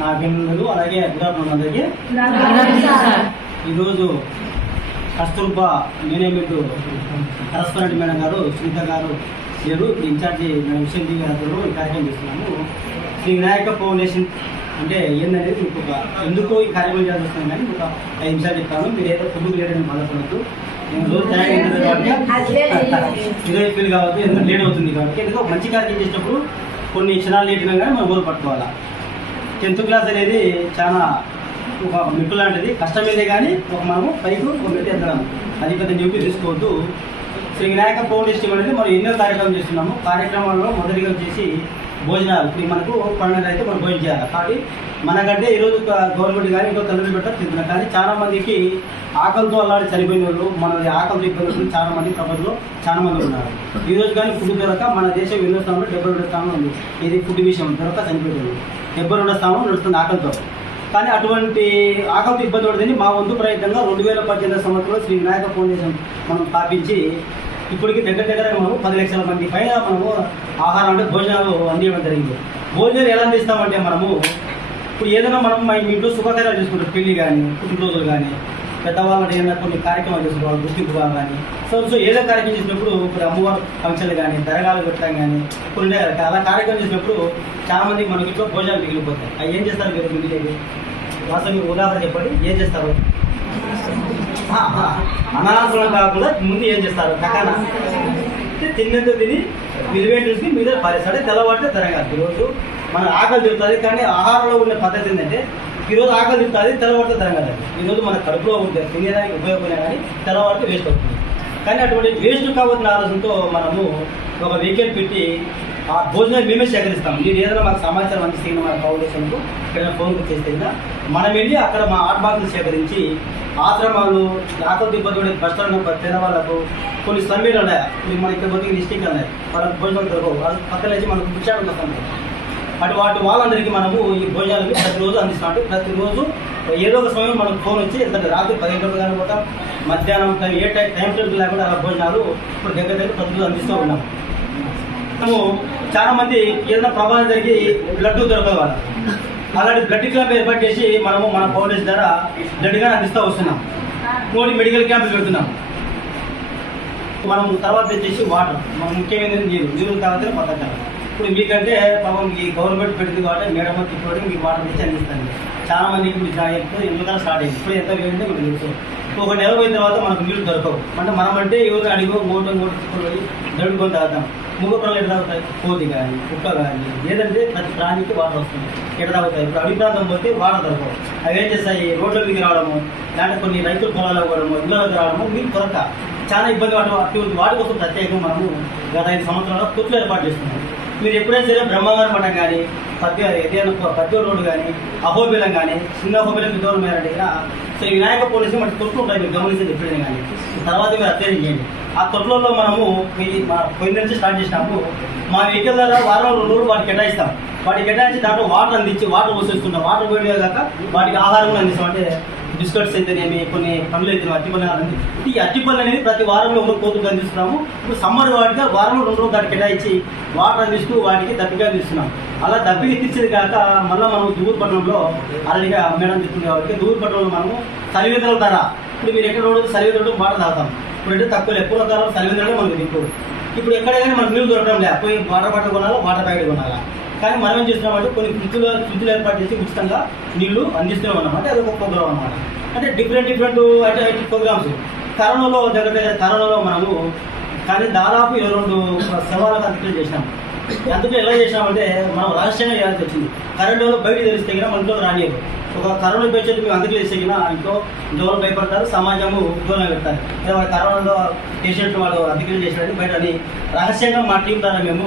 నా అభినందనలు అలాగే అందరికీ ఈరోజు కస్తూర్బా మేనేజ్మెంట్ కరస్పాండెంట్ మేడం గారు సునీత గారు లేరు ఇన్ఛార్జి మేడం విషయం గారు ఈ కార్యక్రమం చేస్తున్నాము. శ్రీ వినాయక ఫౌండేషన్ అంటే ఏందనేది మీకు ఒక ఎందుకు ఈ కార్యక్రమం వస్తుంది కానీ ఒక ఐదు నిమిషాలు చెప్తాను. మీరు ఏదో ఫుడ్ లేదని బాధపడద్దు. నేను రోజు తయారు అవుతుంది కాబట్టి ఫీల్ ఎందుకంటే లేట్ అవుతుంది కాబట్టి ఎందుకంటే మంచి కార్యక్రమం చేసినప్పుడు కొన్ని క్షణాలు లేట్ అయినా కానీ మనం ఊరు పట్టుకోవాలా. టెన్త్ క్లాస్ అనేది చాలా ఒక మెట్టు లాంటిది. కష్టమైతే కానీ ఒక మనము పైకి ఒక మెట్టు అది పెద్ద డ్యూటీ తీసుకోవద్దు. శ్రీ వినాయక పౌర్ణిష్టం అనేది మనం ఎన్నో కార్యక్రమం చేస్తున్నాము. కార్యక్రమాల్లో మొదటిగా వచ్చేసి భోజనాలు. ఇప్పుడు మనకు పండుగ అయితే మనం భోజనం చేయాలి. కాబట్టి మనకంటే ఈరోజు గవర్నమెంట్ కానీ ఇంకో తల్లి పెట్టారు తింటున్నారు కానీ చాలా మందికి ఆకలితో అల్లాడి చనిపోయిన వాళ్ళు మన ఆకలితో ఇబ్బంది పడుతున్న చాలా మంది ప్రపంచంలో చాలా మంది ఉన్నారు. ఈ రోజు కానీ ఫుడ్ దొరక మన దేశం ఎన్నో స్థానంలో డెబ్బై రెండు స్థానంలో ఉంది. ఇది ఫుడ్ విషయం. దొరక చనిపోయింది డెబ్బై రెండో స్థానం నడుస్తుంది ఆకలితో కానీ అటువంటి ఆకలితో ఇబ్బంది పడుతుంది మా వంతు ప్రయత్నంగా రెండు వేల పద్దెనిమిది సంవత్సరంలో శ్రీ వినాయక ఫౌండేషన్ మనం స్థాపించి ఇప్పటికి దగ్గర దగ్గర మనము పది లక్షల మంది పైన మనము ఆహారం అంటే భోజనాలు అందించడం జరిగింది. భోజనాలు ఎలా అందిస్తామంటే మనము ఇప్పుడు ఏదైనా మనం మా ఇంట్లో శుభకార్యాలు చేసుకుంటాం. పెళ్ళి కానీ పుట్టినరోజులు కానీ పెద్దవాళ్ళని ఏదైనా కొన్ని కార్యక్రమాలు చేసుకోవాలి గుర్తింపు కానీ సో సో ఏదో కార్యక్రమం చేసినప్పుడు ఇప్పుడు అమ్మవారు ఫంక్షన్లు కానీ దరగాలు పెట్టడం కానీ ఇప్పుడు కదా, అలా కార్యక్రమం చేసినప్పుడు చాలా మంది మనకి ఇంట్లో భోజనాలు మిగిలిపోతాయి. అవి ఏం చేస్తారు మీరు మిగిలేదు ఇంటికి? మీరు ఉదాహరణ చెప్పండి. ఏం చేస్తారు? ఆ, కాకుండా ముందు ఏం చేస్తారు? కకాన తిన్నంత తిని విలువేంటి మీద పారేస్తాడు తెల్లవారితే తరగాలి ఈరోజు మన ఆకలి తిరుగుతుంది కానీ ఆహారంలో ఉన్న పద్ధతి ఏంటంటే ఈరోజు ఆకలి తింటుంది తెల్లవాడితే తరగాలి ఈరోజు మన కడుపులో ఉంటుంది తినేదానికి ఉపయోగపడినా కానీ తెల్లవాడితే వేస్ట్ అవుతుంది. కానీ అటువంటి వేస్ట్ కావాల్సిన ఆలోచనతో మనము ఒక వెహికల్ పెట్టి ఆ భోజనం మేమే సేకరిస్తాం. మీరు ఏదైనా మాకు సమాచారం అందిస్తే మన ఫౌండేషన్కు ఇక్కడ ఫోన్ చేస్తే మనం వెళ్ళి అక్కడ మా ఆర్ట్ బాక్సులు సేకరించి ఆశ్రమాలు ఆకలి ఇబ్బంది పడే కష్టాలను తిన వాళ్ళకు కొన్ని సర్వేలు ఉన్నాయి. మన ఇక్కడ పోతే డిస్టిక్ ఉన్నాయి. వాళ్ళకి భోజనం దొరకవు. వాళ్ళ పక్కన వచ్చి మనకు పుచ్చాడు వస్తాం అటు వాటి వాళ్ళందరికీ మనము ఈ భోజనాలు ప్రతిరోజు అందిస్తాం ప్రతిరోజు ఏదో ఒక సమయం మనకు ఫోన్ వచ్చి ఎందుకంటే రాత్రి పదిహేను గంటలు కానీ పోతాం. మధ్యాహ్నం కానీ ఏ టైం టైం టేబుల్ లేకుండా అలా భోజనాలు ఇప్పుడు దగ్గర దగ్గర ప్రతిరోజు అందిస్తూ ఉన్నాం. మనము చాలా మంది ఏదైనా ప్రభావం జరిగి బ్లడ్ దొరకదు వాళ్ళు అలాంటి బ్లడ్ క్యాంప్ ఏర్పాటు చేసి మనము మన ఫౌండేషన్ ద్వారా బ్లడ్ అందిస్తూ వస్తున్నాం. ఇంకోటి మెడికల్ క్యాంపులు పెడుతున్నాం. మనం తర్వాత వచ్చేసి వాటర్ మనం ముఖ్యమైనది నీరు నీరు తర్వాత బతకాలి ఇప్పుడు మీకంటే పాపం ఈ గవర్నమెంట్ పెట్టింది కాబట్టి మేడం తిప్పి మీకు వాటర్ ఇచ్చి అందిస్తుంది చాలా మందికి ఇప్పుడు చాలా ఎక్కువ స్టార్ట్ అయింది? ఇప్పుడు ఎంత వేయంటే మీకు తెలుసు. ఒక నెల పోయిన తర్వాత మనకు నీళ్ళు దొరకవు. అంటే మనం అంటే ఎవరు అడిగో మూట మూట తిప్పుకొని దడుకొని తాగుతాం. ముగ్గు ప్రాణులు ఎట్లా తాగుతాయి? కోతి కానీ కుక్క కానీ ఏదంటే ప్రతి ప్రాణికి వాటర్ వస్తుంది. ఎట్లా తాగుతాయి? ఇప్పుడు అడవి ప్రాంతం పోతే వాటర్ దొరకవు. అవి ఏం చేస్తాయి? రోడ్ల మీదకి రావడము లేదంటే కొన్ని రైతుల పొలాలకు పోవడము ఇళ్ళకి రావడము మీకు దొరక. చాలా ఇబ్బంది పడడం అటువంటి వాటి కోసం ప్రత్యేకంగా మనము గత ఐదు సంవత్సరాల్లో కొట్లు ఏర్పాటు చేస్తున్నాం మీరు ఎప్పుడైనా సరే బ్రహ్మంగారి మఠం కానీ పద్య ఏదైనా పద్య రోడ్డు కానీ అహోబిలం కానీ చిన్న అహోబిలం దూరం మేర దగ్గర శ్రీ వినాయక పోలీసు మనకి తొట్లు ఉంటాయి మీరు గమనించింది ఎప్పుడైనా కానీ. తర్వాత మీరు అధ్యయనం చేయండి. ఆ తొట్లలో మనము మీ మా పోయిన నుంచి స్టార్ట్ చేసినప్పుడు మా వెహికల్ ద్వారా వారం రెండు రోజులు వాటికి కేటాయిస్తాం. వాటికి కేటాయించి దాంట్లో వాటర్ అందించి వాటర్ పోసేసుకుంటాం వాటర్ పోయే కాక వాటికి ఆహారం కూడా అందిస్తాం. అంటే బిస్కెట్స్ అయితేనేమి కొన్ని పనులు అయితే అట్టి పనులు అనేది ఈ అట్టి పనులు అనేది ప్రతి వారంలో ఒక కోతుకు అందిస్తున్నాము ఇప్పుడు సమ్మర్ వాటిగా వారంలో రెండు రోజులు దానికి కేటాయించి వాటర్ అందిస్తూ వాటికి దప్పిగా అందిస్తున్నాం అలా దప్పికి తీర్చేది కాక మళ్ళీ మనం దూరపట్నంలో అలాగే మేడం చెప్తుంది కాబట్టి దూరపట్నంలో మనము సరివేదల ధర. ఇప్పుడు మీరు ఎక్కడ రోడ్డు సరివేదలు వాటర్ తాగుతాం. ఇప్పుడు తక్కువ ఎక్కువ ధర సరివేదలే మనకు ఇప్పుడు. ఇప్పుడు ఎక్కడైనా మనకు నీళ్ళు దొరకడం లేదు పోయి వాటర్ బాటిల్ కొనాలా వాటర్ ప్యాకెట్ కొనాలా? కానీ మనం ఏం చేస్తున్నామంటే కొన్ని ఫ్రిడ్జ్లు ఫ్రిడ్జ్లు ఏర్పాటు చేసి ఉచితంగా నీళ్ళు అందిస్తున్నాం అన్నమాట. అది ఒక ప్రోగ్రామ్ అన్నమాట. అంటే డిఫరెంట్ డిఫరెంట్ అంటే ప్రోగ్రామ్స్ కరోనాలో దగ్గర దగ్గర కరోనాలో మనము కానీ దాదాపు ఇరవై రెండు సవాళ్ళకు అంత్యం చేసినాము అందుకే ఎలా చేసామంటే మనం రహస్యంగా చేయాల్సి వచ్చింది. కరెంట్ బయట తెలిస్తే కన్నా మన ఇంట్లో ఒక కరోనా పేషెంట్ మేము అందుకు చేస్తే కన్నా ఇంట్లో ఇంట్లో భయపడతారు సమాజము దూరం పెడతారు లేదా వాళ్ళ కరోనాలో పేషెంట్ వాళ్ళు అధికారులు చేసినట్టు బయట అని రహస్యంగా మా టీం ద్వారా మేము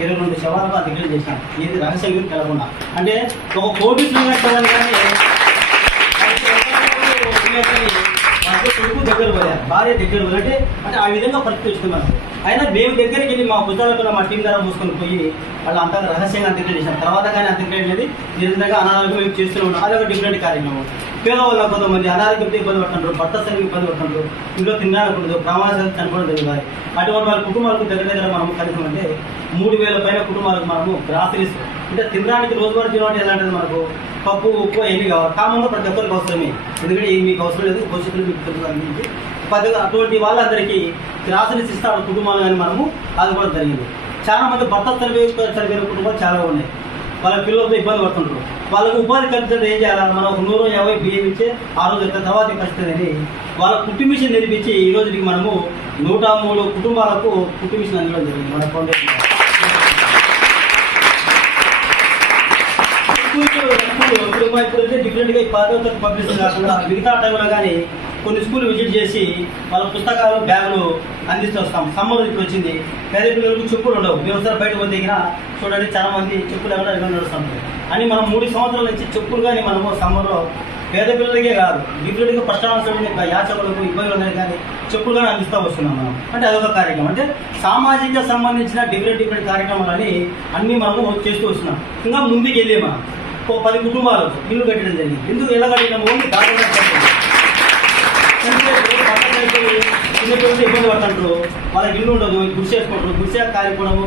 ఇరవై రెండు శవాలకు అధికారులు చేసినాం. ఇది రహస్యంగా తెలకుండా. అంటే ఒక కోటి కానీ దగ్గర పోయారు భార్య దగ్గర పోయారు. అంటే అంటే ఆ విధంగా పరిస్థితి వచ్చింది మనకు. అయినా మేము దగ్గరికి వెళ్ళి మా పుస్తకాలకు మా టీం ద్వారా మూసుకొని పోయి వాళ్ళు అంత రహస్యంగా అంత్యక్రియ చేశాం. తర్వాత కానీ అంత్యక్రియ అనేది నిరంతరంగా అనారోగ్యం మేము చేస్తూనే ఉన్నాం. అదొక డిఫరెంట్ కార్యక్రమం. పేదవాళ్ళ కొంతమంది అనారోగ్యంతో ఇబ్బంది పడుతుంటారు భర్త సరికి ఇబ్బంది పడుతుంటారు ఇంట్లో తినకూడదు ప్రమాదాలు చనిపోవడం జరుగుతాయి అటువంటి వాళ్ళ కుటుంబాలకు దగ్గర దగ్గర మనము కలిసి అంటే మూడు వేల పైన కుటుంబాలకు మనము గ్రాసరీస్ అంటే తినడానికి రోజువారీ తినడానికి ఎలాంటిది మనకు? పప్పు ఉప్పు ఏమి కావాలి? కామన్గా ప్రతి ఒక్కరికి అవసరమే. ఎందుకంటే మీకు అవసరం లేదు భవిష్యత్తులో మీకు తెలుసు అందించి పది అటువంటి వాళ్ళందరికీ రాసిన ఇస్తాడు కుటుంబాలు కానీ మనము అది కూడా జరిగింది చాలా మంది భర్త చనిపోయి చనిపోయిన కుటుంబాలు చాలా ఉన్నాయి వాళ్ళ పిల్లలతో ఇబ్బంది పడుతుంటారు వాళ్ళకు ఉపాధి కల్పించడం ఏం చేయాలి మనం ఒక నూరు యాభై బియ్యం ఇచ్చే ఆ రోజు ఎంత తర్వాత కష్టమని వాళ్ళ కుట్టు మిషన్ నిర్మించి ఈ రోజుకి మనము నూట మూడు కుటుంబాలకు కుట్టు మిషన్ అందడం జరిగింది మన ఫౌండేషన్ ఇప్పుడు ఇప్పుడు డిఫరెంట్గా ఈ పదో తరగతి పంపిస్తుంది కాకుండా మిగతా టైంలో కానీ కొన్ని స్కూల్ విజిట్ చేసి వాళ్ళ పుస్తకాలు బ్యాగులు అందిస్తూ వస్తాం. సమ్మర్ ఇప్పుడు వచ్చింది. పేద పిల్లలకు చెప్పులు ఉండవు. మేము ఒకసారి బయటకు పోతే దిగిన చూడండి చాలా మంది చెప్పులు ఎవరైనా ఇబ్బంది నడుస్తాం అని మనం మూడు సంవత్సరాల నుంచి చెప్పులు కానీ మనము సమ్మర్లో పేద పిల్లలకే కాదు. డిఫరెంట్గా ఫస్ట్ అవసరం యాచకులకు ఇబ్బందులు ఉన్నాయి కానీ చెప్పులు కానీ అందిస్తూ వస్తున్నాం మనం. అంటే అదొక కార్యక్రమం. అంటే సామాజిక సంబంధించిన డిఫరెంట్ డిఫరెంట్ కార్యక్రమాలని అన్ని మనము చేస్తూ వస్తున్నాం. ఇంకా ముందుకు వెళ్ళే మనం. ఓ పది కుటుంబాలు ఇల్లు కట్టడం జరిగింది. ఎందుకు ఎలా కట్టినాము చిన్నపిల్లలు ఇబ్బంది పడుతుంటారు? వాళ్ళకి ఇల్లు ఉండదు గుడిసి వేసుకుంటారు గుడిసే కాలిపోవడము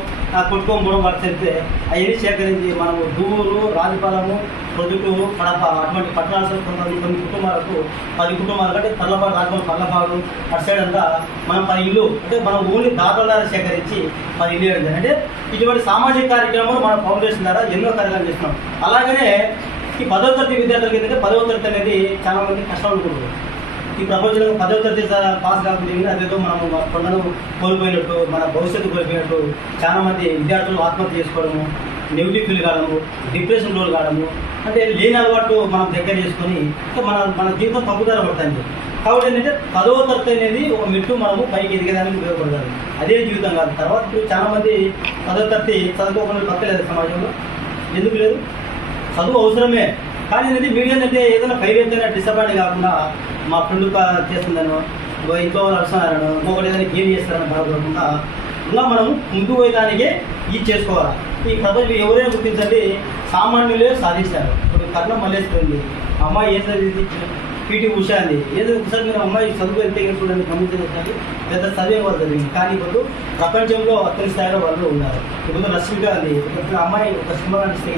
కొట్టుకోకపోవడం వాటికి చెప్తే అవన్నీ సేకరించి మనము దూరు రాజపాలము ప్రొద్దుటూరు కడప అటువంటి పట్టణాలు కొంతమంది కొన్ని కుటుంబాలకు పది కుటుంబాలు అంటే పర్లపాడు రాజపాలెం పర్లపాడు అటు సైడ్ అంతా మనం పది ఇల్లు అంటే మనం ఓన్లీ దాతల సేకరించి పది ఇల్లు వేయడం అంటే ఇటువంటి సామాజిక కార్యక్రమాలు మన ఫౌండేషన్ ద్వారా ఎన్నో కార్యక్రమాలు చేస్తున్నాం. అలాగనే ఈ పదో తరగతి విద్యార్థులకి ఏంటంటే పదవ తరగతి అనేది చాలా మంది కష్టాలు ఈ ప్రపంచంలో పదవ తరగతి పాస్ కాకుండా అదేదో మనం మన కొండను కోల్పోయినట్టు మన భవిష్యత్తు కోల్పోయినట్టు చాలా మంది విద్యార్థులు ఆత్మహత్య చేసుకోవడము నెగిటివ్ ఫీల్ కావడము డిప్రెషన్ రోల్ కావడము అంటే లేని అలవాటు మనం దగ్గర చేసుకొని మన మన జీవితం తప్పుదార పడుతుంది కాబట్టి ఏంటంటే పదవ తరగతి అనేది ఒక మెట్టు మనము పైకి ఎదిగేదానికి ఉపయోగపడతారు అదే జీవితం కాదు. తర్వాత ఇప్పుడు చాలా మంది పదవ తరగతి చదువుకోకుండా పక్కలేదు సమాజంలో. ఎందుకు లేదు? చదువు అవసరమే. కానీ ఏంటంటే మీడియా అంటే ఏదైనా ఫైల్ ఏదైనా డిసప్పాయింట్ కాకుండా మా ఫ్రెండ్ చేస్తుందను ఇంట్లో వాళ్ళు అడుస్తున్నారనో ఇంకొకటి ఏదైనా గేమ్ చేస్తారని బాధపడకుండా ఇలా మనం ముందు పోయేదానికే ఇది చేసుకోవాలి? ఈ ప్రపంచం ఎవరైనా గుర్తించండి సామాన్యులే సాధిస్తారు ఇప్పుడు కర్ణం మల్లేస్తుంది అమ్మాయి ఏం చదివింది? పీటీ ఉషా అంది. ఏదో ఒకసారి మీరు అమ్మాయి చదువు ఎంత చూడండి గమనించండి పెద్ద చదివే వాళ్ళు జరిగింది కానీ ఇప్పుడు ప్రపంచంలో అత్యంత స్థాయిలో వాళ్ళు ఉన్నారు. ఇప్పుడు రష్మిక అంది ఇప్పుడు అమ్మాయి ఒక సినిమా నడిస్తే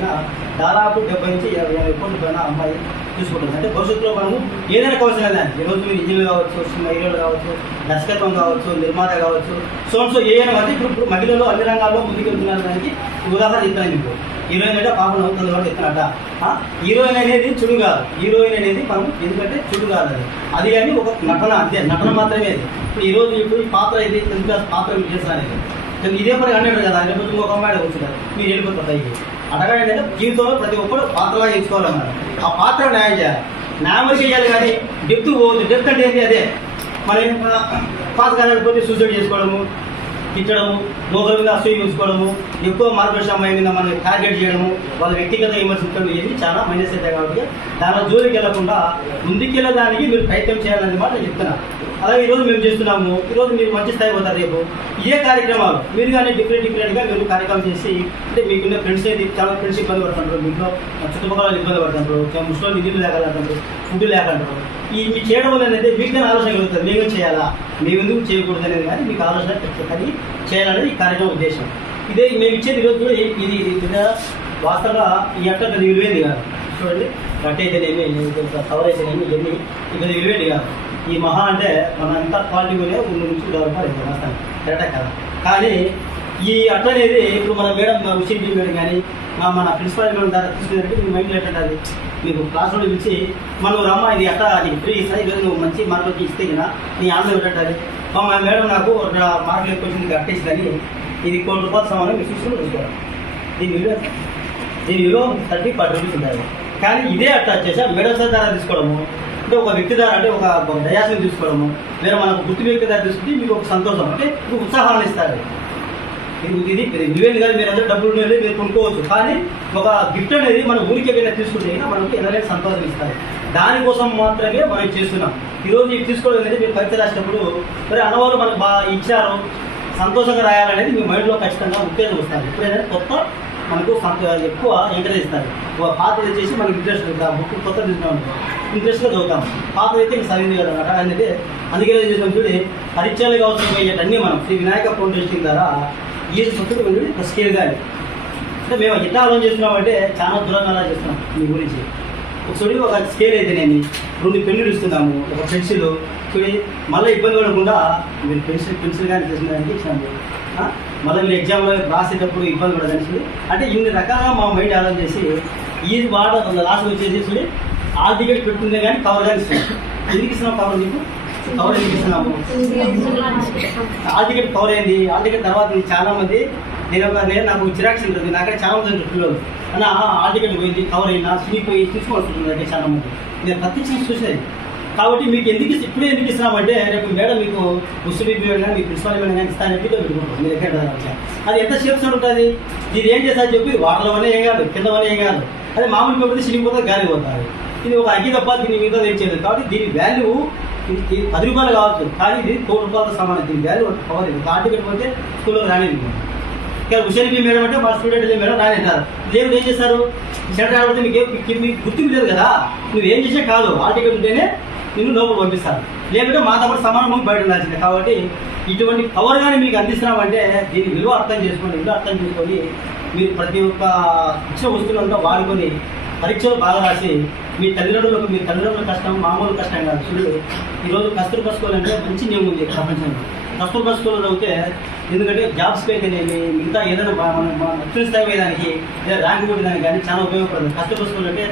దాదాపు డెబ్బై నుంచి ఇరవై యాభై కోట్ల పైన అమ్మాయి చూసుకుంటుంది అంటే భవిష్యత్తులో మనము ఏదైనా కావాల్సిన దాన్ని. ఈరోజు మీరు ఇంజనీర్ కావచ్చు సినిమా హీరోలు కావచ్చు దర్శకత్వం కావచ్చు నిర్మాత కావచ్చు సోన్సో ఏ అయినా అంటే ఇప్పుడు ఇప్పుడు మహిళలు అన్ని రంగాల్లో ముందుకు వెళ్తున్నారు దానికి. ఉదాహరణ చెప్తాను మీకు. హీరోయిన్ అంటే పాపం నవ్వుతుంది కూడా ఇస్తానట హీరోయిన్ అనేది చుడు కాదు. హీరోయిన్ అనేది మనం ఎందుకంటే చుడు కాదు అది. అది కానీ ఒక నటన అంతే. నటన మాత్రమే అది. ఇప్పుడు ఈ రోజు ఇప్పుడు ఈ పాత్ర ఇది టెన్త్ క్లాస్ పాత్ర మీరు చేస్తాను ఇదే పని అన్నాడు కదా. లేకపోతే ఇంకొక అమ్మాయి కూర్చున్నారు మీరు వెళ్ళిపోతారు పైకి. అడగడం ఏంటంటే జీవితంలో ప్రతి ఒక్కరు పాత్రలా ఎంచుకోవాలన్నారు ఆ పాత్ర న్యాయం చేయాలి. న్యాయం చేయాలి కానీ డెప్త్ పోవద్దు. డెప్త్ అంటే ఏంటి? అదే. మరి పాస్ కాలేకపోతే సూసైడ్ చేసుకోవడము తిట్టడము లోకల్ మీద అసూయ చూసుకోవడము ఎక్కువ మార్గదర్శ మీద మనం టార్గెట్ చేయడము వాళ్ళ వ్యక్తిగత విమర్శించడం ఇవన్నీ చాలా మైనస్ అవుతాయి కాబట్టి దాని జోలికి వెళ్ళకుండా ముందుకెళ్ళడానికి మీరు ప్రయత్నం చేయాలని మాట చెప్తున్నాను అలాగే ఈరోజు మేము చేస్తున్నాము. ఈరోజు మీరు మంచి స్థాయి పోతారు రేపు. ఇదే కార్యక్రమాలు. మీరు కానీ డిఫరెంట్ డిఫరెంట్గా మీరు కార్యక్రమం చేసి అంటే మీకున్న ఫ్రెండ్స్ అయితే చాలా ఫ్రెండ్స్ ఇబ్బంది పడుతుంటారు మీలో చుట్టుపక్కల ఇబ్బంది పడుతుంటారు ముస్లిం నిధులు లేకపోతుంటారు ఫుడ్ లేకుంటారు ఈ మీ చేయడం వల్ల ఏంటంటే మీకు ఆలోచన కలుగుతుంది. మేము చేయాలా? మేము ఎందుకు చేయకూడదు అనేది కానీ మీకు ఆలోచన కానీ చేయాలనేది ఈ కార్యక్రమం ఉద్దేశం. ఇదే మేము ఇచ్చేది ఈరోజు కూడా ఇది వాస్తవంగా ఈ అట్ట పెద్ద విలువైంది కాదు. చూడండి. కట్ అయితేనేమి కవర్ అయితేనేమి ఇవన్నీ ఇది విలువైంది కాదు. ఈ మహా అంటే మన ఎంత క్వాలిటీ కూడా నుంచి డెవలప్ కరెక్టే కదా? కానీ ఈ అట్ట అనేది ఇప్పుడు మన మేడం విషయం మేడం కానీ మా మన ప్రిన్సిపాల్ మేడం ద్వారా తీసుకునేది మీ మైండ్ ఏంటంటే అది మీకు క్లాస్ రూమ్ పిలిచి మనం రమ్మ ఇది అట్ట నీకు ఫ్రీ ఇస్తా ఈరోజు నువ్వు మంచి మార్కులకి ఇస్తే కదా నీ ఆనందం ఏంటంటే మా మేడం నాకు ఒక మార్కులు ఎక్కువ వచ్చింది కట్టేసిందని ఇది కోటి రూపాయలు సమానం మీరు చూసుకుని చూసుకోవాలి దీని విలువ దీని విలువ థర్టీ ఫార్టీ రూపీస్ ఉంటుంది కానీ ఇదే అట్ట వచ్చేసి మేడం సార్ ద్వారా తీసుకోవడము? అంటే ఒక వ్యక్తి ద్వారా అంటే ఒక దయాసం తీసుకోవడము లేదా మనకు గుర్తు వ్యక్తి ద్వారా తీసుకుంటే మీకు ఒక సంతోషం అంటే మీకు ఉత్సాహాన్ని ఇస్తారు ఇది ఇది ఇది కాదు మీరు అందరూ డబ్బులు ఉండేది మీరు కొనుక్కోవచ్చు కానీ ఒక గిఫ్ట్ అనేది మన ఊరికి వెళ్ళి తీసుకుంటే మనకి ఎవరైనా సంతోషం ఇస్తారు దానికోసం మాత్రమే మనం చేస్తున్నాం. ఈరోజు ఇది తీసుకోవడం అనేది మీరు పరీక్ష రాసినప్పుడు మరి అన్నవారు మనకు బాగా ఇచ్చారు సంతోషంగా రాయాలనేది మీ మైండ్లో ఖచ్చితంగా ఉత్తేజం వస్తారు ఎప్పుడైనా కొత్త మనకు ఎక్కువ ఎంకరేజ్ ఇస్తారు ఒక పాత చేసి మనకి ఇంట్రెస్ట్ ఉంటుంది బుక్ కొత్త తీసుకున్నాం ఇంట్రెస్ట్గా చదువుతాం. పాతది అయితే ఇంకా చదివింది కదా. అన్నమాట అనేది అందుకే ఏం చూడి. పరీక్షలు అవసరమయ్యేటన్నీ మనం శ్రీ వినాయక ఫౌండేషన్ ద్వారా ఈ సొత్తుకు వెళ్ళి స్కేల్ కానీ అంటే మేము ఎట్లా ఆలోచన చేస్తున్నాం అంటే చాలా దూరంగా అలా చేస్తున్నాం మీ గురించి. ఒకసారి ఒక స్కేల్ అయితేనేమి రెండు పెన్నులు ఇస్తున్నాము ఒక పెన్సిల్. చూడి మళ్ళీ ఇబ్బంది పడకుండా మీరు పెన్సిల్ పెన్సిల్ కానీ చేసినారంటే ఇచ్చినాము మళ్ళీ మీరు ఎగ్జామ్లో రాసేటప్పుడు ఇబ్బంది పడదని అంటే ఇన్ని రకాలుగా మా మైండ్ ఆలోచన చేసి ఇది వాడ లాస్ట్ వచ్చేసి చూడి ఆ టికెట్ పెట్టుకుందే కానీ కవర్ కానీ ఎందుకు ఇస్తున్నాం కవర్ నీకు? కవర్ ఎందుకు ఇస్తున్నాము ఆల్ టికెట్ కవర్ అయింది. ఆల్ టికెట్ తర్వాత చాలా మంది నేను ఒక నేను నాకు జిరాక్స్ ఉంటుంది నాకు చాలా మంది ఉంటారు పిల్లలు. అన్న ఆల్ టికెట్ పోయింది కవర్ అయినా పోయి ఉంటుంది అంటే చాలా మంది నేను ప్రతి చూసేది. కాబట్టి మీకు ఎందుకు ఇస్త- ఇప్పుడే ఎందుకు ఇస్తున్నామంటే రేపు మేడం మీకు ముస్లిం మేడం మీ ప్రిన్సిపల్ మేడం కానీ ఇస్తానని చెప్పి పెట్టుకుంటాం మీ దగ్గర అది ఎంత షేప్స్ ఉంటుంది? ఇది ఏం చేస్తా చెప్పి వాటర్లో వల్ల ఏం కాదు కింద వల్ల ఏం కాదు. అదే మామూలు పేపర్ సిరిగిపోతే గాలి పోతారు. ఇది ఒక అగ్గి తప్ప దీని మీద తెచ్చేది కాబట్టి దీని వాల్యూ ఇది పది రూపాయలు కావచ్చు. కానీ ఇది కోటి రూపాయలతో సమానం. దీని వాల్యూ ఒక ఇది. కార్డు పెట్టుకుంటే స్కూల్లో రానిది. ఇక్కడ హుషేన్ మేడం అంటే మా స్టూడెంట్ మేడం రానింటారు దేవుడు ఏం చేస్తారు సెంటర్ ఆడితే మీకు ఏం- మీకు గుర్తింపు లేదు కదా? నువ్వు ఏం చేసే కాదు. ఆ టికెట్ ఉంటేనే నిన్ను లోపల పంపిస్తారు. లేకుంటే మాతో పాటు సమానం బయట ఉండాల్సిందే. కాబట్టి ఇటువంటి పవర్ కానీ మీకు అందిస్తున్నామంటే దీని విలువ అర్థం చేసుకోండి విలువ అర్థం చేసుకొని మీరు ప్రతి ఒక్క ఇచ్చిన వస్తువులంతా వాడుకొని పరీక్షలు బాగా రాసి మీ తల్లిదండ్రులకు మీ తల్లిదండ్రుల కష్టం మామూలు కష్టం కాదు. చూడు ఈరోజు కస్తూర్బా స్కూల్ అంటే మంచి నియమం ఉంది ప్రపంచంలో. కస్తూర్బా స్కూల్లో అయితే ఎందుకంటే జాబ్స్ అయితేనేమి మిగతా ఏదైనా మనం మన నచ్చిన స్థాయి పోయేదానికి లేదా ర్యాంక్ కొట్టేదానికి కానీ చాలా ఉపయోగపడుతుంది కస్తూర్బా స్కూల్ అంటే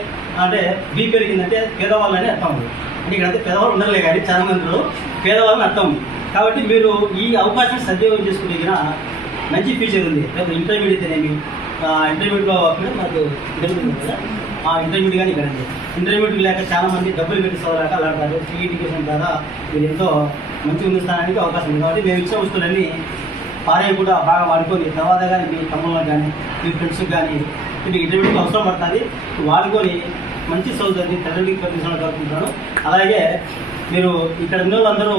అంటే బీ పెరిగిందంటే పేదవాళ్ళని అర్థం ఉంది అంటే ఇక్కడైతే పేదవాళ్ళు ఉండలే కానీ చాలా మంది ఉన్నారు. పేదవాళ్ళని అర్థం. ఉంది కాబట్టి మీరు ఈ అవకాశం సద్వినియోగం చేసుకుంటే మంచి ఫ్యూచర్ ఉంది. రేపు ఇంటర్మీడియట్ అయితేనేమి ఇంటర్మీడియట్లో నాకు ఇంటర్మీడియట్ కదా? ఆ ఇంటర్మీడియట్ కానీ ఇక్కడ ఇంటర్మీడియట్ లేక చాలా మంది డబ్బులు పెట్టి చదవలేక అలాంటారు ఫ్రీ ఎడ్యుకేషన్ ద్వారా మీరు ఎంతో మంచి ఉన్న స్థానానికి అవకాశం ఉంది. కాబట్టి మేము ఇచ్చే వస్తువులన్నీ పారే కూడా బాగా వాడుకొని తర్వాత కానీ మీ తమ్ముళ్ళకి కానీ మీ ఫ్రెండ్స్కి కానీ మీకు ఇంటర్మీడియట్ అవసరం పడుతుంది. వాడుకొని మంచి సౌదర్ని తల్లికి పంపించడం కోరుకుంటున్నాను అలాగే మీరు ఇక్కడ ఉన్న వాళ్ళందరూ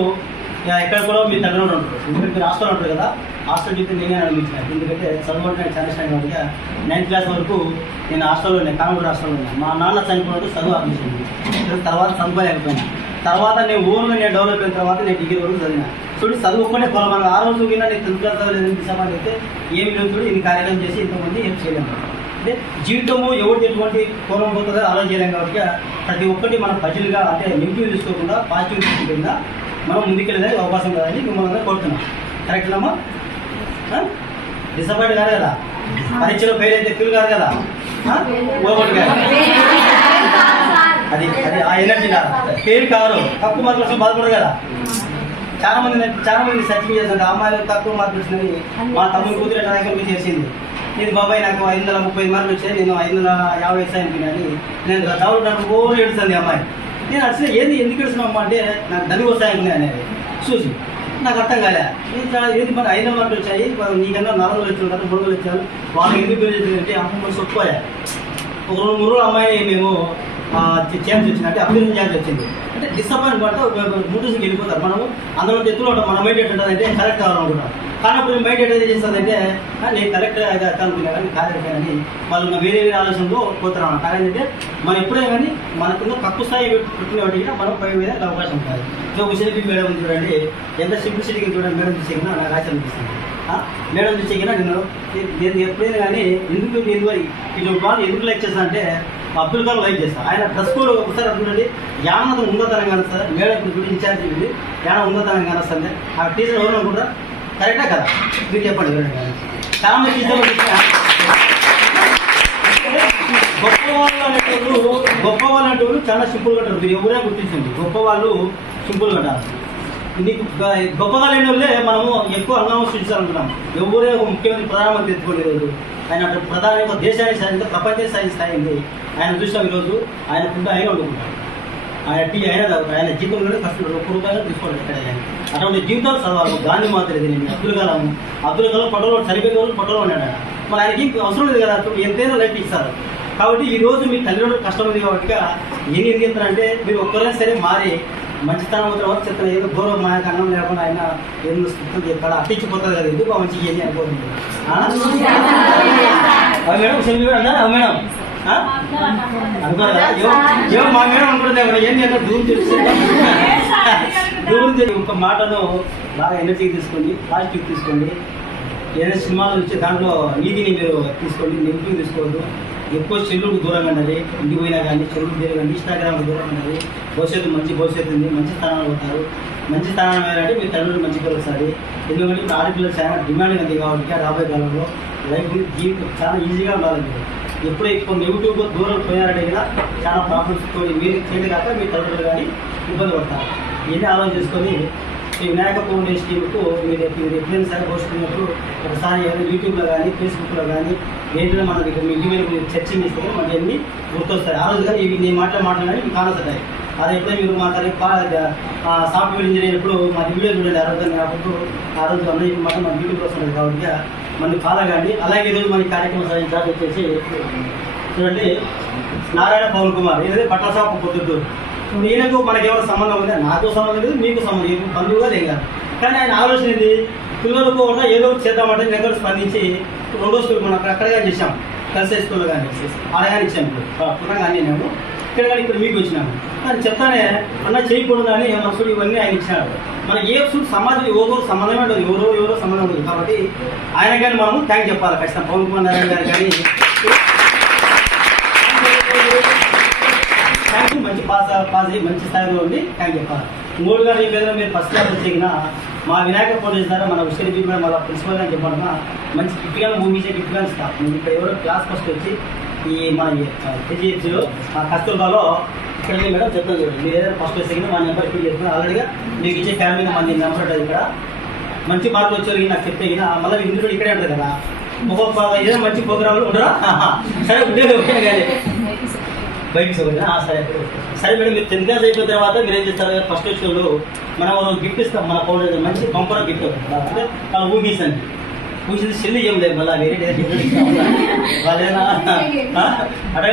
ఎక్కడ కూడా మీ తల్లిదండ్రులు ఉంటారు ఎందుకంటే మీరు హాస్టల్ ఉంటారు కదా. హాస్టల్ జీవితం నేనే అనిపించాను ఎందుకంటే చదువు చాలా ఇష్టం కాబట్టి నైన్త్ క్లాస్ వరకు నేను హాస్టల్లో ఉన్నాను కానూరు హాస్టల్లో ఉన్నాను మా నాన్న చనిపోయినప్పుడు చదువు ఆపేసింది తర్వాత చదువుకోలేకపోయినా. తర్వాత నేను ఊరిలో నేను డెవలప్ అయిన తర్వాత నేను డిగ్రీ వరకు చదివిన. చూడు చదువు ఒక్కటే పొలం ఆ రోజు కింద నేను క్లాస్ చదవలేదు సమానం అయితే ఏమి లేదు చూడు ఇన్ని కార్యక్రమం చేసి ఇంతమంది ఏం చేయలేము అంటే జీవితము ఎవరికి ఎటువంటి పూర్వం పోతుందో ఆలోచన చేయలేం కాబట్టి ప్రతి ఒక్కటి మనం పజిల్గా అంటే నెగిటివ్ తీసుకోకుండా పాజిటివ్ తీసుకుంటుందా మనం ముందుకెళ్ళేదానికి అవకాశం కదని మిమ్మల్ని కోరుతున్నాం. కరెక్ట్నమ్మా డిసప్పాయింట్ కాదు కదా? పరీక్షలో ఫెయిల్ అయితే ఫీల్ కాదు కదా? కాదు అది అది ఆ ఎనర్జీ నా. పేరు కాదు తక్కువ మార్కులు వచ్చి బాధపడరు కదా. చాలా మంది నేను- చాలా మంది సర్చింగ్ చేస్తుంటే అమ్మాయిలు తక్కువ మార్కులు వచ్చినవి మా తమ్ముడు కూతురు ఎట్లా చేసింది? నేను బాబాయ్ నాకు ఐదు వందల ముప్పై మార్కులు వచ్చాయి. నేను ఐదు వందల యాభై వచ్చాయని కానీ నేను చదువు నాకు ఓ ఏడుస్తుంది అమ్మాయి. నేను అసలు ఏంది ఎందుకు ఏడుస్తున్నావు అంటే నాకు ధని వస్తాయి అనేది చూసి నాకు అర్థం కాలే. ఇంకా ఏంది మరి ఐదు మార్కులు వచ్చాయి? నీకన్నా నాలుగు వందలు వచ్చి మూడు వందలు వచ్చారు వాళ్ళు ఎందుకు పేరు చేసిందంటే అమ్మ సొప్పుకోలే ఒక రెండు మూడు అమ్మాయి మేము చేంజ్ వచ్చింది. అంటే అభివృద్ధి చేంజ్ వచ్చింది. అంటే డిసప్పాయింట్ పడితే ముందుకు వెళ్ళిపోతారు. మనము అందులో ఎత్తులో ఉంటాం. మన మైండ్ ఏంటంటే కరెక్ట్ కావాలనుకుంటాం కానీ అప్పుడు మైండ్ చేస్తుందంటే నేను కరెక్ట్ అయితే అనుకున్నా కానీ కాలేదు కానీ వాళ్ళు వేరే వేరే ఆలోచనలో పోతారు అన్నమాట. కాదంటే మనం ఎప్పుడే కానీ మనకున్న తక్కువ స్థాయి పెట్టిన వాటికి మనం పై మీద అవకాశం ఉంటుంది సో ఉసిరికి మేడం చూడండి. ఎంత సింప్లిసిటీకి చూడండి. మేడం చూసేకినా నాకు ఆశ అనిపిస్తుంది. మేడం చూసేకినా నేను నేను ఎప్పుడైనా కానీ ఎందుకు నేను ఇటు వాళ్ళు ఎందుకు లైక్ చేస్తాను అంటే అబ్దుల్ కలాం లైక్ చేస్తాను ఆయన డ్రెస్ కోడ్ ఒకసారి అనుకుంటే యానత ఉన్నతనంగా సార్ మేడం ఇన్ఛార్జ్ ఉంది. యాన ఉన్నతనంగా కానొస్తుంది ఆ టీచర్ ఎవరు అనుకుంటా కరెక్టా కదా? మీరు చెప్పండి ఎవరైనా చాలా మంది టీచర్లు గొప్ప వాళ్ళు అనేటోళ్ళు గొప్ప వాళ్ళు అనేటోళ్ళు చాలా సింపుల్గా కట్టారు. మీరు ఎవరే గుర్తించండి గొప్ప వాళ్ళు సింపుల్గా ఉంటారు నీకు గొప్పగా లేని వాళ్ళే మనము ఎక్కువ అంగం సృష్టించాలనుకున్నాం ఎవరే ఒక ముఖ్యమంత్రి ప్రధానమంత్రి ఎత్తుకోలేదు. ఆయన ప్రధానంగా దేశానికి సాధించి ప్రపంచ స్థాయి స్థాయి ఆయన చూసినాం ఈరోజు ఆయన ఫుడ్ ఆయన వండుకుంటాడు. ఆయన టీ ఆయన తాగుతాడు. ఆయన జీవితంలోనే ఫస్ట్ ఒక్క రూపాయలు తీసుకోవడం ఎక్కడ అటువంటి జీవితాలు చదవాలి. గాంధీ మాత్రం ఇది అబ్దుల్ కలాం. అబ్దుల్ కలాం పట్టలో చనిపోయిన రోజు పట్టలో ఉన్నాడు మరి ఆయనకి అవసరం లేదు కదా. ఎంతైనా లైఫ్ ఇస్తారు. కాబట్టి ఈ రోజు మీ తల్లిదండ్రులు కష్టం ఉంది కాబట్టి ఏం ఏం అంటే మీరు ఒక్కరైనా సరే మారి మంచితనం తర్వాత వరకు ఏదో గౌరవం మాయకు అన్నం లేకుండా ఆయన ఎన్నో స్థితులు చెప్పాడు అట్టించిపోతుంది కదా ఎందుకు? మంచి ఏం అనుకోతుంది మేడం సెల్వి మేడం అన్నారా? మేడం? అనుకోరా ఏమో మా మేడం అనుకుంటుంది ఏమో ఏం చేయాలి దూరం చేసి దూరం చేసి ఒక మాటను బాగా ఎనర్జీ తీసుకోండి పాజిటివ్ తీసుకోండి. ఏదైనా సినిమాలు వచ్చే దాంట్లో నీతిని మీరు తీసుకోండి నెగిటివ్ తీసుకోవద్దు. ఎక్కువ చెల్లుకు దూరంగా ఉండాలి ఇంటికి పోయినా కానీ చెల్లుకు దూరంగా ఉండి ఇన్స్టాగ్రామ్ దూరంగా ఉండాలి భవిష్యత్తు మంచి భవిష్యత్తు ఉంది మంచి స్థానాలు పోతారు మంచి స్థానం ఏంటంటే మీ తల్లిదండ్రులు మంచి కలుగుతుంది ఎందుకంటే ఇప్పుడు ఆడపిల్లలు చాలా డిమాండ్ ఉంది కాబట్టి రాబోయే కాలంలో లైఫ్ జీవితం చాలా ఈజీగా ఉండాలి మీరు ఎప్పుడు ఎక్కువ నెగిటివ్ దూరం పోయారంటే కదా చాలా ప్రాబ్లమ్స్ మీరు చేయదు కాక మీ తల్లిదండ్రులు కానీ ఇబ్బంది పడతారు. ఇవన్నీ ఆలోచన చేసుకొని శ్రీ వినాయక ఫౌండేషన్కు మీరు మీరు ఎప్పుడైనా సరే పోషిస్తున్నప్పుడు ఒకసారి యూట్యూబ్లో కానీ ఫేస్బుక్లో కానీ ఏంటంటే మన దగ్గర మీ ఇంటి మీరు చర్చింగ్ ఇస్తే మనకి అన్ని గుర్తొస్తాయి. ఆ రోజు కానీ నేను మాట్లాడే మాట్లాడి మీకు కానొస్తాయి. అది ఎప్పుడైనా మీరు మాట్లాడే సాఫ్ట్వేర్ ఇంజనీర్ ఎప్పుడు మా వీడియో చూడండి ఆ రోజు కాబట్టి ఆ రోజు అన్నయ్య మాట మన యూట్యూబ్ వస్తుంది కాబట్టి మనం ఫాలో కానీ అలాగే ఈరోజు మన కార్యక్రమం సాధించాలి వచ్చేసి చూడండి. నారాయణ పవన్ కుమార్ ఏదైతే బట్టల షాప్ పొద్దుటూరు ఈయనకు మనకి ఎవరు సంబంధం ఉంది? నాకు సంబంధం లేదు మీకు సంబంధం లేదు బంధువుగా లేదు కానీ ఆయన ఆలోచన ఏంది? పిల్లలకు కూడా ఏదో చేద్దామంటే నేను కూడా స్పందించి రెండో స్కూల్ మనం అక్కడ కానీ చేసాం కలిసే స్కూల్లో కానీ అడగానే ఇచ్చాను ఇప్పుడు. కానీ నేను. ఇక్కడ కానీ ఇప్పుడు మీకు వచ్చినాము కానీ చెప్తానే అన్న చేయకూడదు అని మనసుడు ఇవన్నీ ఆయన ఇచ్చినాడు మన ఏ సూడు సమాజం ఎవరో సంబంధమే ఉండదు. ఎవరో ఎవరో సంబంధం ఉండదు. కాబట్టి ఆయన కానీ మనం థ్యాంక్ చెప్పాలి. ఖచ్చితంగా పవన్ కుమార్ నారాయణ గారు కానీ థ్యాంక్ యూ మంచి పాస్ పాస్ అయ్యి మంచి స్థాయిలో ఉండి థ్యాంక్ చెప్పాలి మూడు గారు ఈ మీరు ఫస్ట్ క్లాస్ వచ్చిన మా వినాయక ఫౌండేషన్ ద్వారా మన ఉషరి బీ మేడం ప్రిన్సిపల్ గారు చెప్పాలన్నా మంచి గిఫ్ట్ మూవీ ఇచ్చే గిఫ్ట్ కానీ స్టాఫ్ ఇక్కడ ఎవరో క్లాస్ ఫస్ట్ వచ్చి ఈ మా హెచ్జిహెచ్లో మా కస్తూర్బాలో ఇక్కడ మేడం చెప్తాను చూడండి. మీరు ఏదైనా ఫస్ట్ వచ్చేగిన మా నెంబర్ ఫిల్ చేస్తున్నారు ఆల్రెడీగా మీకు ఇచ్చే ఫ్యామిలీ మంది నెంబర్ ఉంటుంది ఇక్కడ. మంచి మార్కులు వచ్చారు నాకు చెప్తే మళ్ళీ ఇందులో ఇక్కడే ఉంటుంది కదా. ఒక్కొక్క ఏదైనా మంచి ప్రోగ్రాంలు ఉండరా? సరే ఉండేది ఓకే కానీ బయటికి సౌకర్యం సరే సరే మేడం మీరు టెన్త్ క్లాస్ అయిపోయిన తర్వాత మీరు ఏం చేస్తారు? ఫస్ట్ వచ్చిన వాళ్ళు మనం ఒక గిఫ్ట్ ఇస్తాం మన పౌడర్ మంచి పంపర గిఫ్ట్ అంటే వాళ్ళు అండి ఊగిసింది చెల్లి ఏం లేదు మళ్ళీ వేరే వాళ్ళేనా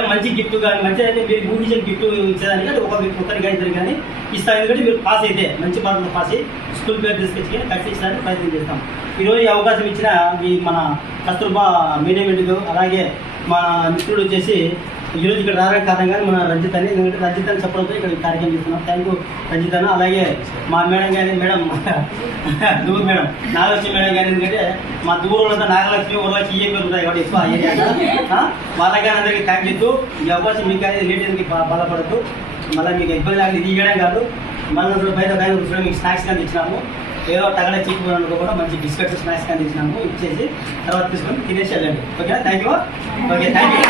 మంచి గిఫ్ట్ కానీ మంచి అయితే మీరు ఊగించిన గిఫ్ట్ ఇచ్చేదానికి ఒక మీకు ఒకరికి కానీ కానీ ఇస్తాం ఎందుకంటే మీరు పాస్ అయితే మంచి మార్కులు పాస్ అయ్యి స్కూల్ పేరు తీసుకొచ్చి కలిసి ఇచ్చడానికి ప్రయత్నం చేస్తాం. ఈరోజు ఈ అవకాశం ఇచ్చిన ఈ మన కస్తూర్బా మేనేజ్మెంట్కు అలాగే మా మిత్రుడు వచ్చేసి ఈరోజు ఇక్కడ రావడానికి కారణం కానీ మన రంజిత్ అని ఎందుకంటే రంజిత్ అని చెప్పడంతో ఇక్కడ కార్యక్రమం చేస్తున్నాం. థ్యాంక్ యూ రంజిత్ అన్న. అలాగే మా మేడం కానీ మేడం దూర్ మేడం నాగలక్ష్మి మేడం కానీ ఎందుకంటే మా దూరంలో నాగలక్ష్మి వరలక్ష్మి ఏ పేరు ఉంటాయి కాబట్టి ఎక్కువ ఏరియా వాళ్ళకి కానీ అందరికీ థ్యాంక్ చెప్తూ ఈ అవకాశం మీకు కానీ రిలేటివ్కి బాధపడద్దు మళ్ళీ మీకు ఇబ్బంది లేకుండా ఇది ఇవ్వడం కాదు. మళ్ళీ బయట బయట కూర్చోడం మీకు స్నాక్స్ కానీ ఇచ్చినాము ఏదో తగల చిక్కుకోవడానికి కూడా మంచి బిస్కెట్స్ స్నాక్స్ కానీ ఇచ్చినాము ఇచ్చేసి తర్వాత తీసుకొని తినేసి వెళ్ళండి. ఓకేనా thank you okay thank you